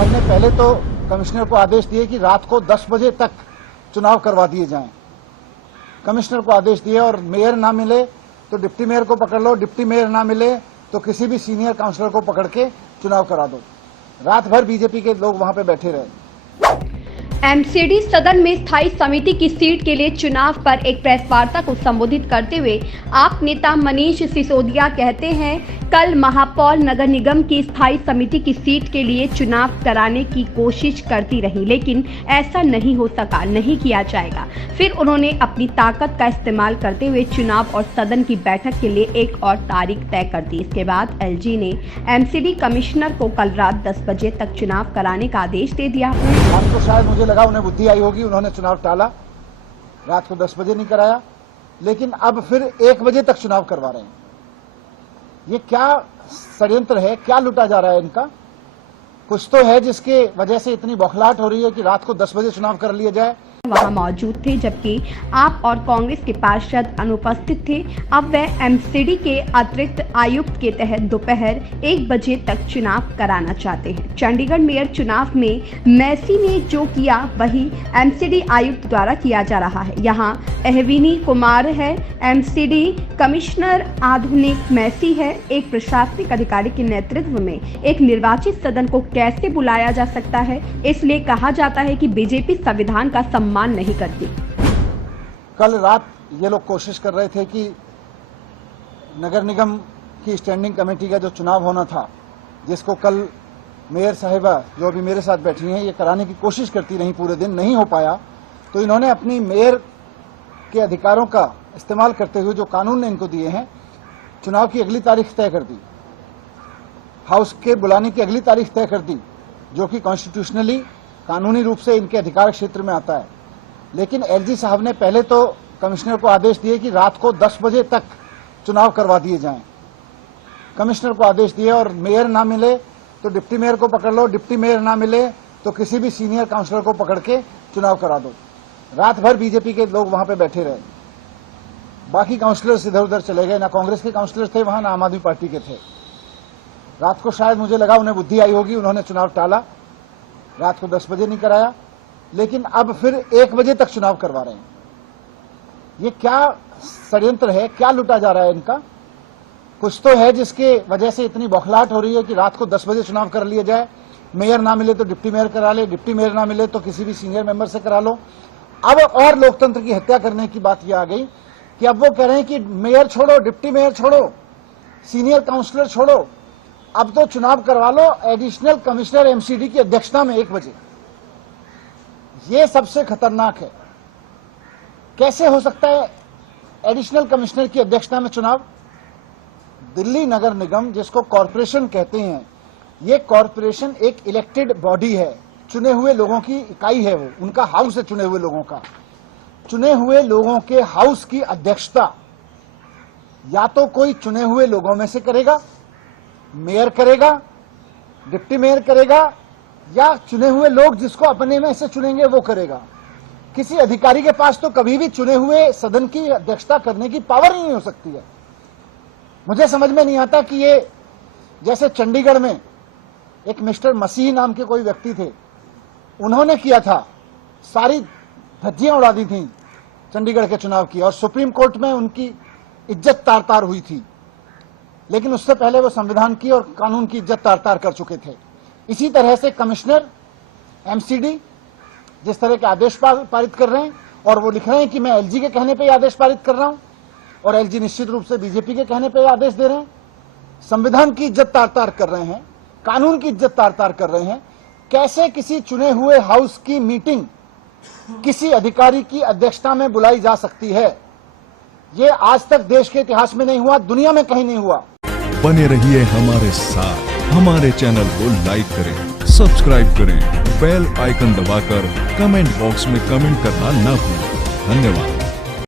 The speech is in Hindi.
हमने पहले तो कमिश्नर को आदेश दिए कि रात को 10 बजे तक चुनाव करवा दिए जाएं। कमिश्नर को आदेश दिए और मेयर ना मिले तो डिप्टी मेयर को पकड़ लो, डिप्टी मेयर ना मिले तो किसी भी सीनियर काउंसलर को पकड़ के चुनाव करा दो। रात भर बीजेपी के लोग वहां पे बैठे रहे। एमसीडी सदन में स्थायी समिति की सीट के लिए चुनाव पर एक प्रेस वार्ता को संबोधित करते हुए आप नेता मनीष सिसोदिया कहते हैं, कल महापौर नगर निगम की स्थायी समिति की सीट के लिए चुनाव कराने की कोशिश करती रही, लेकिन ऐसा नहीं हो सका, नहीं किया जाएगा। फिर उन्होंने अपनी ताकत का इस्तेमाल करते हुए चुनाव और सदन की बैठक के लिए एक और तारीख तय कर दी। इसके बाद एलजी ने एमसीडी कमिश्नर को कल रात 10 बजे तक चुनाव कराने का आदेश दे दिया। आपको शायद मुझे लगा उन्हें बुद्धि आई होगी, उन्होंने चुनाव टाला, रात को 10 बजे नहीं कराया, लेकिन अब फिर 1 बजे तक चुनाव करवा रहे हैं। ये क्या षड्यंत्र है, क्या लुटा जा रहा है इनका? कुछ तो है जिसके वजह से इतनी बौखलाहट हो रही है कि रात को 10 बजे चुनाव कर लिया जाए। वहां मौजूद थे, जबकि आप और कांग्रेस के पार्षद अनुपस्थित थे। अब वह एमसीडी के अतिरिक्त आयुक्त के तहत दोपहर 1 बजे तक चुनाव कराना चाहते हैं। चंडीगढ़ मेयर चुनाव में मैसी ने जो किया वही एमसीडी आयुक्त द्वारा किया जा रहा है। यहाँ अहविनी कुमार है, एमसीडी कमिश्नर आधुनिक मैसी है। एक प्रशासनिक अधिकारी के नेतृत्व में एक निर्वाचित सदन को कैसे बुलाया जा सकता है? इसलिए कहा जाता है कि बीजेपी संविधान का सम्मान नहीं करती। कल रात ये लोग कोशिश कर रहे थे कि नगर निगम की स्टैंडिंग कमेटी का जो चुनाव होना था, जिसको कल मेयर साहिबा जो अभी मेरे साथ बैठी हैं, ये कराने की कोशिश करती रही, पूरे दिन नहीं हो पाया। तो इन्होंने अपनी मेयर के अधिकारों का इस्तेमाल करते हुए जो कानून ने इनको दिए हैं, चुनाव की अगली तारीख तय कर दी, हाउस के बुलाने की अगली तारीख तय कर दी, जो कि कॉन्स्टिट्यूशनली कानूनी रूप से इनके अधिकार क्षेत्र में आता है। लेकिन एलजी साहब ने पहले तो कमिश्नर को आदेश दिए कि रात को 10 बजे तक चुनाव करवा दिए जाएं। कमिश्नर को आदेश दिए और मेयर ना मिले तो डिप्टी मेयर को पकड़ लो, डिप्टी मेयर ना मिले तो किसी भी सीनियर काउंसलर को पकड़ के चुनाव करा दो। रात भर बीजेपी के लोग वहां पे बैठे रहे। बाकी काउंसलर्स इधर उधर चले गए, ना कांग्रेस के काउंसलर्स थे वहां, ना आम आदमी पार्टी के थे। रात को शायद मुझे लगा उन्हें बुद्धि आई होगी, उन्होंने चुनाव टाला, रात को 10 बजे नहीं कराया, लेकिन अब फिर 1 बजे तक चुनाव करवा रहे हैं। ये क्या षड्यंत्र है, क्या लुटा जा रहा है इनका? कुछ तो है जिसके वजह से इतनी बौखलाहट हो रही है कि रात को 10 बजे चुनाव कर लिया जाए। मेयर ना मिले तो डिप्टी मेयर करा ले, डिप्टी मेयर ना मिले तो किसी भी सीनियर मेंबर से करा लो। अब और लोकतंत्र की हत्या करने की बात यह आ गई कि अब वो कह रहे हैं कि मेयर छोड़ो, डिप्टी मेयर छोड़ो, सीनियर काउंसलर छोड़ो, अब तो चुनाव करवा लो एडिशनल कमिश्नर एमसीडी की अध्यक्षता में 1 बजे। ये सबसे खतरनाक है। कैसे हो सकता है एडिशनल कमिश्नर की अध्यक्षता में चुनाव? दिल्ली नगर निगम, जिसको कॉरपोरेशन कहते हैं, ये कॉरपोरेशन एक इलेक्टेड बॉडी है, चुने हुए लोगों की इकाई है, वो उनका हाउस है, चुने हुए लोगों का। चुने हुए लोगों के हाउस की अध्यक्षता या तो कोई चुने हुए लोगों में से करेगा, मेयर करेगा, डिप्टी मेयर करेगा, या चुने हुए लोग जिसको अपने में से चुनेंगे वो करेगा। किसी अधिकारी के पास तो कभी भी चुने हुए सदन की अध्यक्षता करने की पावर ही नहीं हो सकती है। मुझे समझ में नहीं आता कि ये जैसे चंडीगढ़ में एक मिस्टर मसीह नाम के कोई व्यक्ति थे, उन्होंने किया था, सारी धज्जियां उड़ा दी थी चंडीगढ़ के चुनाव की, और सुप्रीम कोर्ट में उनकी इज्जत तार तार हुई थी। लेकिन उससे पहले वो संविधान की और कानून की इज्जत तार तार कर चुके थे। इसी तरह से कमिश्नर एमसीडी जिस तरह के आदेश पारित कर रहे हैं, और वो लिख रहे हैं कि मैं एलजी के कहने पे आदेश पारित कर रहा हूं, और एलजी निश्चित रूप से बीजेपी के कहने पे आदेश दे रहे हैं। संविधान की इज्जत तार तार कर रहे हैं, कानून की इज्जत तार तार कर रहे हैं। कैसे किसी चुने हुए हाउस की मीटिंग किसी अधिकारी की अध्यक्षता में बुलाई जा सकती है? ये आज तक देश के इतिहास में नहीं हुआ, दुनिया में कहीं नहीं हुआ। बने रहिए हमारे साथ, हमारे चैनल को लाइक करें, सब्सक्राइब करें, बेल आइकन दबाकर कमेंट बॉक्स में कमेंट करना ना भूलें। धन्यवाद।